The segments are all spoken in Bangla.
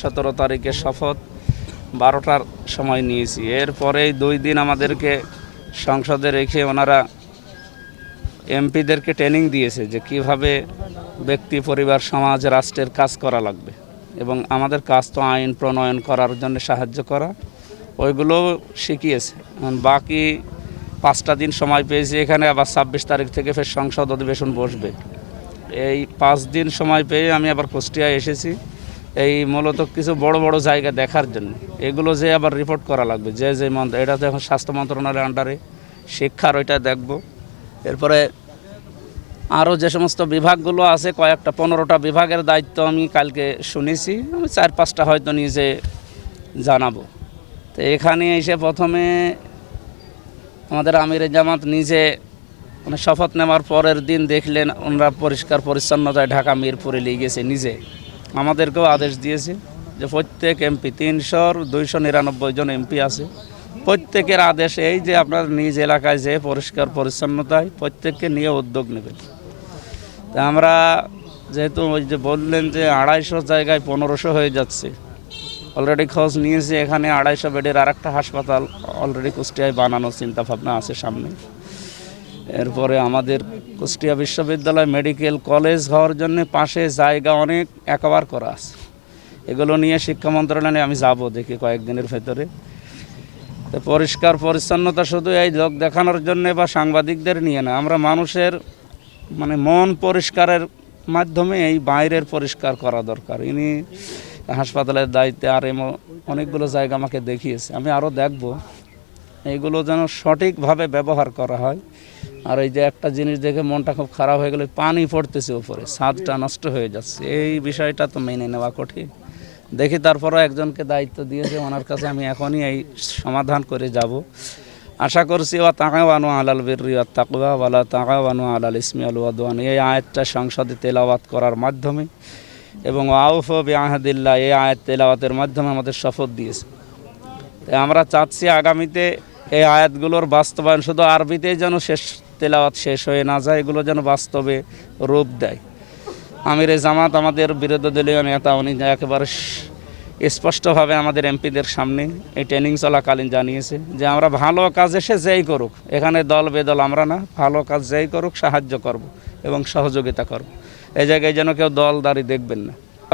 17 তারিখে শপথ 12টার সময় নিয়েছি। এরপরেই 2 দিন আমাদেরকে সংসদে রেখে ওনারা এমপিদেরকে ট্রেনিং দিয়েছে যে কিভাবে ব্যক্তি, পরিবার, সমাজ, রাষ্ট্রের কাজ করা লাগবে এবং আমাদের কাজ তো আইন প্রণয়ন করার জন্য সাহায্য করা, ওইগুলো শিখিয়েছে। বাকি 5টা দিন সময় পেয়েছি। এখানে আবার 26 তারিখ থেকে ফের সংসদ অধিবেশন বসবে। এই 5 দিন সময় পেয়ে আমি আবার কুষ্টিয়ায় এসেছি এই মূলত কিছু বড় বড় জায়গা দেখার জন্য। এগুলো যে আবার রিপোর্ট করা লাগবে, যে এটা তো এখন স্বাস্থ্য মন্ত্রণালয়ের আন্ডারে, শিক্ষার ওইটা দেখব। এরপরে আরও যে সমস্ত বিভাগগুলো আছে, কয়েকটা 15টা বিভাগের দায়িত্ব আমি কালকে শুনেছি, আমি 4-5টা হয়তো নিজে জানাবো। তো এখানে এসে প্রথমে আমাদের আমিরে জামাত নিজে মানে শপথ নেওয়ার পরের দিন দেখলেন ওনারা পরিষ্কার পরিচ্ছন্নতায় ঢাকা মিরপুরে নিয়ে গেছে নিজে। আমাদেরকেও আদেশ দিয়েছে যে প্রত্যেক এমপি, 299 জন এমপি আছে, প্রত্যেকের আদেশ এই যে আপনার নিজ এলাকায় যে পরিষ্কার পরিচ্ছন্নতায় প্রত্যেককে নিয়ে উদ্যোগ নেবেন। তা আমরা যেহেতু ওই যে বললেন যে 250 জায়গায় 1500 হয়ে যাচ্ছে, অলরেডি খোঁজ নিয়েছি। এখানে 250 বেডের আরেকটা হাসপাতাল অলরেডি কুষ্টিয়ায় বানানোর চিন্তাভাবনা আছে সামনে। এরপরে আমাদের কুষ্টিয়া বিশ্ববিদ্যালয় মেডিকেল কলেজ হওয়ার জন্য পাশে জায়গা অনেক একবার করা আছে। এগুলো নিয়ে শিক্ষা মন্ত্রণালয়ে আমি যাব, দেখি কয়েকদিনের ভেতরে। তো পরিষ্কার পরিচ্ছন্নতা শুধু এই লোক দেখানোর জন্য বা সাংবাদিকদের নিয়ে না, আমরা মানুষের মানে মন পরিষ্কারের মাধ্যমে এই বাইরের পরিষ্কার করা দরকার। ইনি হাসপাতালের দায়িত্বে আর অনেকগুলো জায়গা আমাকে দেখিয়েছে, আমি আরও দেখব এইগুলো যেন সঠিকভাবে ব্যবহার করা হয়। আর এই যে একটা জিনিস দেখে মনটা খুব খারাপ হয়ে গেলে, পানি পড়তেছে উপরে, ছাদটা নষ্ট হয়ে যাচ্ছে, এই বিষয়টা তো মেনে নেওয়া কঠিন। দেখি তারপরও একজনকে দায়িত্ব দিয়েছে, ওনার কাছে আমি এখনই এই সমাধান করে যাব। আশা করছি ওয়া তাআওয়ানু আলাল বিররি ওয়াত তাকওয়া ওয়ালা তাআওয়ানু আলাল ইসমি ওয়াল উদওয়ান, এই আয়াতটা সংসদে তেলাওয়াত করার মাধ্যমে এবং আউফু বিআহদিল্লাহ এই আয়াত তেলাওয়াতের মাধ্যমে আমাদের শপথ দিয়েছে। তাই আমরা চাচ্ছি আগামীতে এই আয়াতগুলোর বাস্তবায়ন শুধু আরবিতেই যেন তেলাওয়াত শেষ হয়ে না যায়, এগুলো যেন বাস্তবে রূপ দেয়। আমিরে জামাত আমাদের বিরোধী দলীয় নেতা, উনি একেবারে স্পষ্টভাবে আমাদের এমপিদের সামনে এই ট্রেনিং চলাকালীন জানিয়েছে যে আমরা ভালো কাজ এসে যেই করুক, এখানে দল বেদল আমরা না, ভালো কাজ যেই করুক সাহায্য করব এবং সহযোগিতা করব। এই জায়গায় যেন কেউ দলদারি দেখবেন না।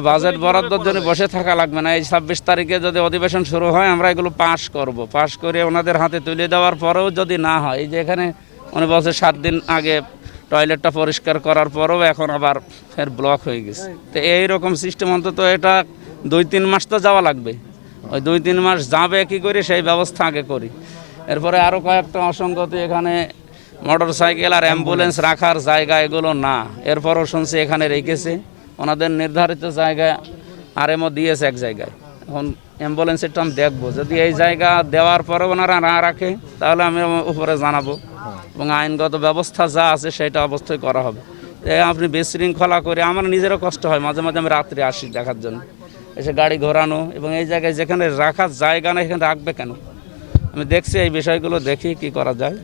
বাজেট বরাদ্দের জন্য বসে থাকা লাগবে না। এই 26 তারিখে যদি অধিবেশন শুরু হয় আমরা এগুলো পাস করব, পাস করে ওনাদের হাতে তুলে দেওয়ার পরেও যদি না হয়, এই যে এখানে উনি বলছে 7 দিন আগে টয়লেটটা পরিষ্কার করার পরেও এখন আবার ফের ব্লক হয়ে গেছে। তো এইরকম সিস্টেম অন্তত এটা 2-3 মাস তো যাওয়া লাগবে। ওই 2-3 মাস যাবে কী করে সেই ব্যবস্থা আগে করি। এরপরে আরও কয়েকটা অসঙ্গতি, এখানে মোটর সাইকেল আর অ্যাম্বুলেন্স রাখার জায়গা এগুলো না, এরপরও শুনছি এখানে রেখেছে ওনাদের নির্ধারিত জায়গায়। আরএমও দিয়েছে এক জায়গায়, এখন অ্যাম্বুলেন্সের টার্ম দেখবো, যদি এই জায়গা দেওয়ার পরে ওনারা না রাখে তাহলে আমি উপরে জানাবো এবং আইনগত ব্যবস্থা যা আছে সেটা অবশ্যই করা হবে। আপনি বিশৃঙ্খলা করে আমার নিজেরও কষ্ট হয়, মাঝে মাঝে আমি রাত্রে আসি দেখার জন্য, এসে গাড়ি ঘোরানো এবং এই জায়গায় যেখানে রাখার জায়গা না এখানে রাখবে কেন, আমি দেখছি এই বিষয়গুলো, দেখি কি করা যায়।